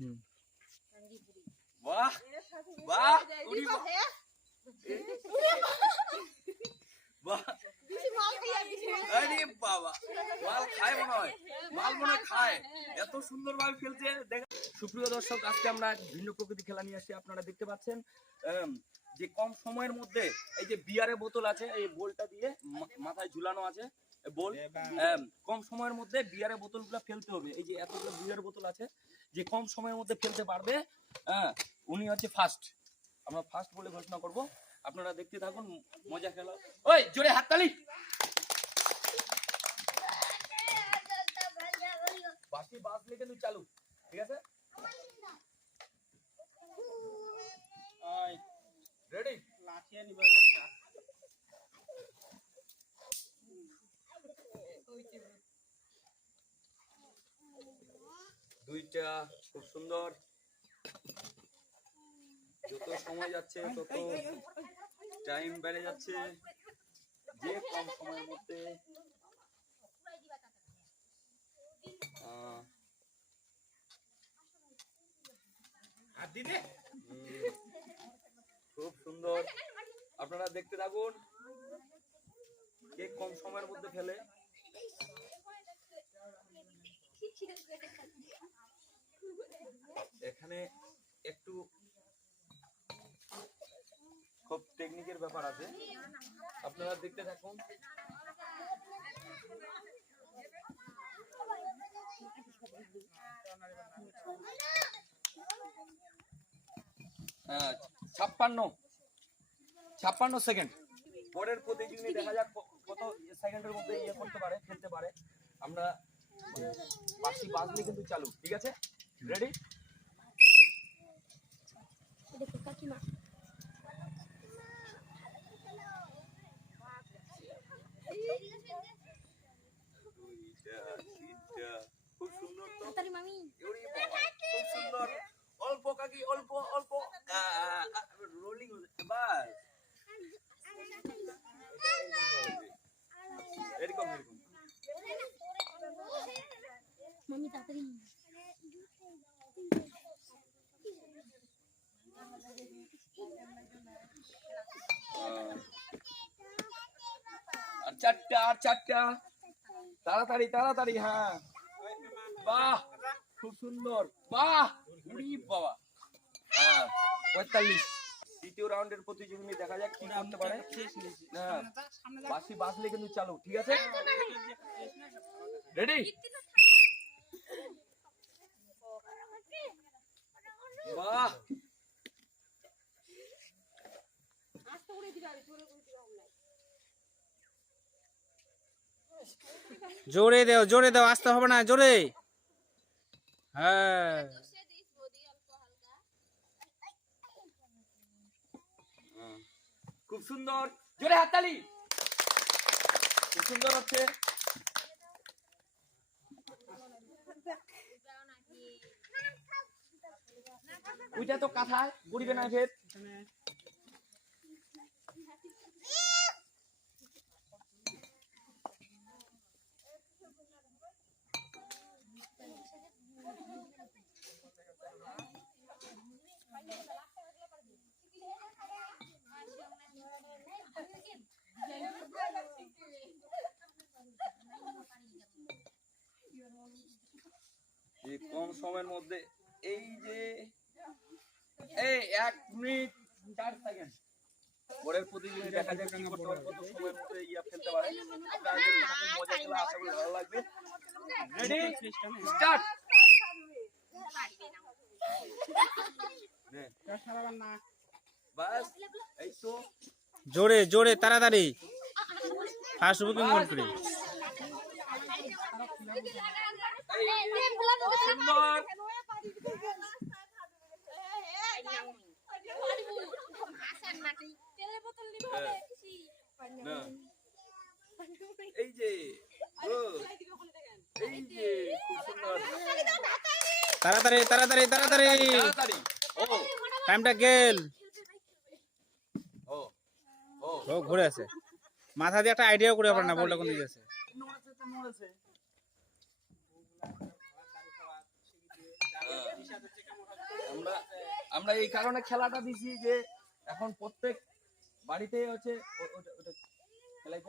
হুম। বাহ বাহ উড়ি বাহ। বাহ। আরে বাবা মাল খায় মনে হয়। মাল মনে খায়। এত সুন্দর ভাবে খেলছে সুপ্রিয় দর্শক আজকে আমরা ভিন্ন প্রকৃতি খেলা নিয়ে আসছি। আপনারা দেখতে পাচ্ছেন যে কম সময়ের মধ্যে এই যে বিয়ারের বোতল আছে এই বোলটা দিয়ে মা- মাথায় ঝুলানো আছে। বোল কম সময়ের মধ্যে বিয়ারের বোতলগুলো ফেলতে হবে। এই যে এতগুলো বিয়ারের বোতল আছে যে কম সময়ের মধ্যে ফেলতে পারবে হ্যাঁ উনি হচ্ছে ফার্স্ট আমরা ফার্স্ট বলে ঘোষণা করব। আপনারা দেখতে থাকুন, মজা খেলা। ওই, জোরে হাততালি বাসি বাস তুই চালু, ঠিক আছে রেডি দুইটা খুব সুন্দর। যত সময় যাচ্ছে তত টাইম বেড়ে যাচ্ছে। যে কম সময়ের মধ্যে খুব সুন্দর। আপনারা দেখতে থাকুন কে কম সময়ের মধ্যে ফেলে এখানে একটু খুব টেকনিকের ব্যাপার আছে। আপনারা দেখতে থাকুন। হ্যাঁ, ছাপ্পান্ন। ছাপ্পান্ন সেকেন্ড পরের প্রতিযোগী দেখা যাক কত সেকেন্ডের মধ্যে ইয়ে করতে পারে খেলতে পারে। আমরা বাসি বাজলে কিন্তু চালু ঠিক আছে? রেডি খুব সুন্দর তো মামি খুব সুন্দর অল্প কাকি অল্প অল্প রোলিং বাস এরকম এরকম মামি তাড়াতাড়ি আহ, আর চারটা আর চারটা তাড়াতাড়ি তাড়াতাড়ি হ্যাঁ বাহ খুব সুন্দর বাহ উড়ি বাবা হ্যাঁ পঁয়তাল্লিশ দ্বিতীয় রাউন্ডের প্রতিযোগিনী দেখা যাক কি করতে পারে। হ্যাঁ বাসি বাসলে কিন্তু চালু ঠিক আছে? রেডি বাহ। জোরে দাও জোরে দাও, আসতে হবে না, জোরে। হ্যাঁ। খুব সুন্দর। জোরে হাততালি। খুব সুন্দর হচ্ছে। ওইটা তো কাঁথা গুড়িবে না ফের এই কম সময়ের মধ্যে এই যে এই এক মিনিট চার সেকেন্ড। পরের প্রতিযোগী দেখা যাক কি করতে পারে কত সময়ের মধ্যে ইয়া ফেলতে পারে। মজা খেলা আশা করি ভালো লাগবে। রেডি স্টার্ট বাস এই তো। জোরে জোরে তাড়াতাড়ি। ফার্স্ট বুকিং মোড করে এই সুন্দর না এই যে এই যে তাড়াতাড়ি। তাড়াতাড়ি। তাড়াতাড়ি টাইমটা গেল। ও ঘুরে আছে। মাথা দিয়ে একটা আইডিয়া করে পারে না বলটা কোন দিকে আছে? আমরা এই কারণে খেলাটা দিছি যে এখন প্রত্যেক বাড়িতে হচ্ছে খেলাই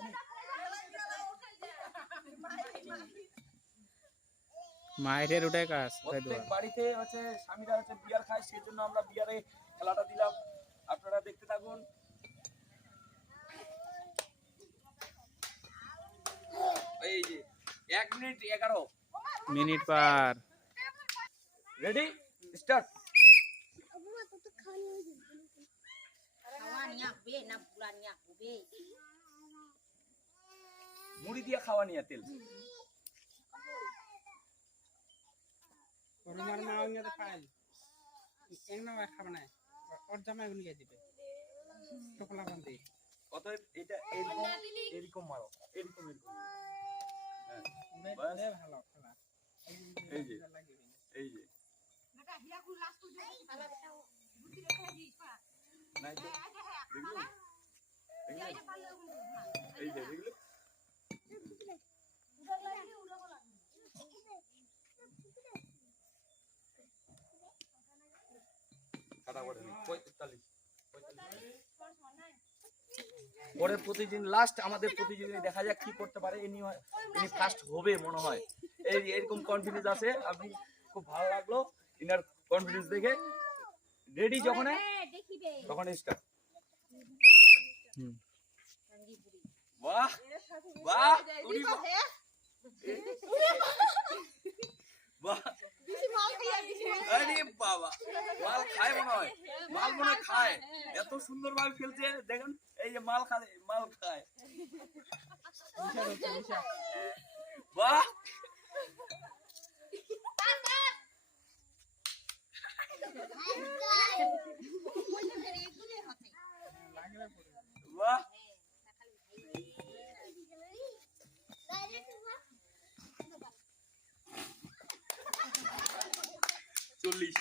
মায়ের ওটাই কাজ প্রত্যেক বাড়িতে হচ্ছে স্বামীরা হচ্ছে বিয়ার খায় সেই জন্য আমরা বিয়ারে খেলাটা দিলাম। আপনারা দেখতে থাকুন। এই যে এক মিনিট এগারো। মিনিট পার। রেডি স্টার্ট খাওয়া নিয়া হবে না বুড়া নিয়া হবে মুড়ি দিয়ে খাওয়া নিয়ে তেল। ওর মার মা তো পাইল এক নামে খাবে না ওর দিবে বান্ধি অতএব এটা এরকম এরকম মারো। এরকম এরকম। এই যে? কাটা পড়ে নি। পঁয়তাল্লিশ, পঁয়তাল্লিশ। পরের প্রতিদিন লাস্ট আমাদের প্রতিযোগিতা দেখা যাক কি করতে পারে। ইনি হয়- ইনি ফার্স্ট হবে মনে হয়। এই এরকম কনফিডেন্স আছে আপনি খুব ভালো লাগল। ইনার কনফিডেন্স দেখে রেডি যখন দেখিবে তখন স্টার্ট। বাহ বাহ। বাহ। বাবা, মাল খায় মনে মাল মনে খায়। এত সুন্দর ভাবে খেলছে দেখেন, এই যে মাল খায় মাল খায়। বাহ! বাহ চল্লিশ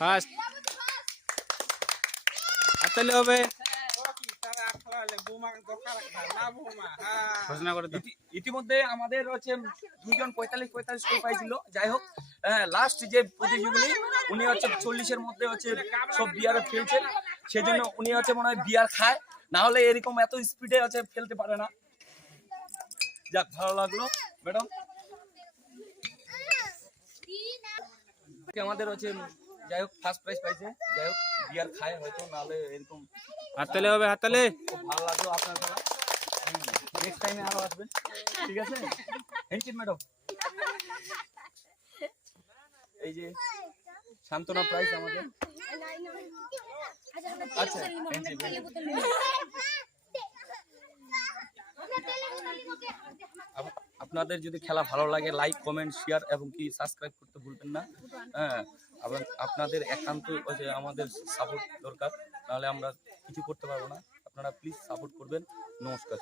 ফার্স্ট হাততালি হবে তারা খেলা হলে বৌমা দরকার না বৌমা হ্যাঁ ঘোষণা করে ইতিমধ্যে আমাদের হচ্ছে দুজন পঁয়তাল্লিশ পঁয়তাল্লিশ করে পাইছিল। যাই হোক লাস্ট যে প্রতিযোগিনী উনি হচ্ছে চল্লিশের মধ্যে হচ্ছে সব বিয়ারে ফেলছেন সেজন্য উনি হচ্ছে মনে হয় বিয়ার খায়। না হলে এরকম এত স্পিডে হচ্ছে ফেলতে পারে না। যাক ভালো লাগল। ম্যাডাম? আমাদের হচ্ছে যাই হোক ফার্স্ট প্রাইজ পাইছে। যাই হোক বিয়ার খায় হয়তো নাহলে এরকম হাততালি হবে হাততালি। খুব ভালো লাগল আপনার খেলা নেক্সট টাইমে আরও আসবেন। ঠিক আছে? থ্যাংক ইউ ম্যাডাম এই যে সান্ত্বনা প্রাইজ আমাদের। আচ্ছা আপনাদের যদি খেলা ভালো লাগে লাইক কমেন্ট শেয়ার এবং কি সাবস্ক্রাইব করতে ভুলবেন না। হ্যাঁ আপনাদের একান্ত ওই যে আমাদের সাপোর্ট দরকার, নাহলে আমরা কিছু করতে পারব না। আপনারা প্লিজ সাপোর্ট করবেন। নমস্কার।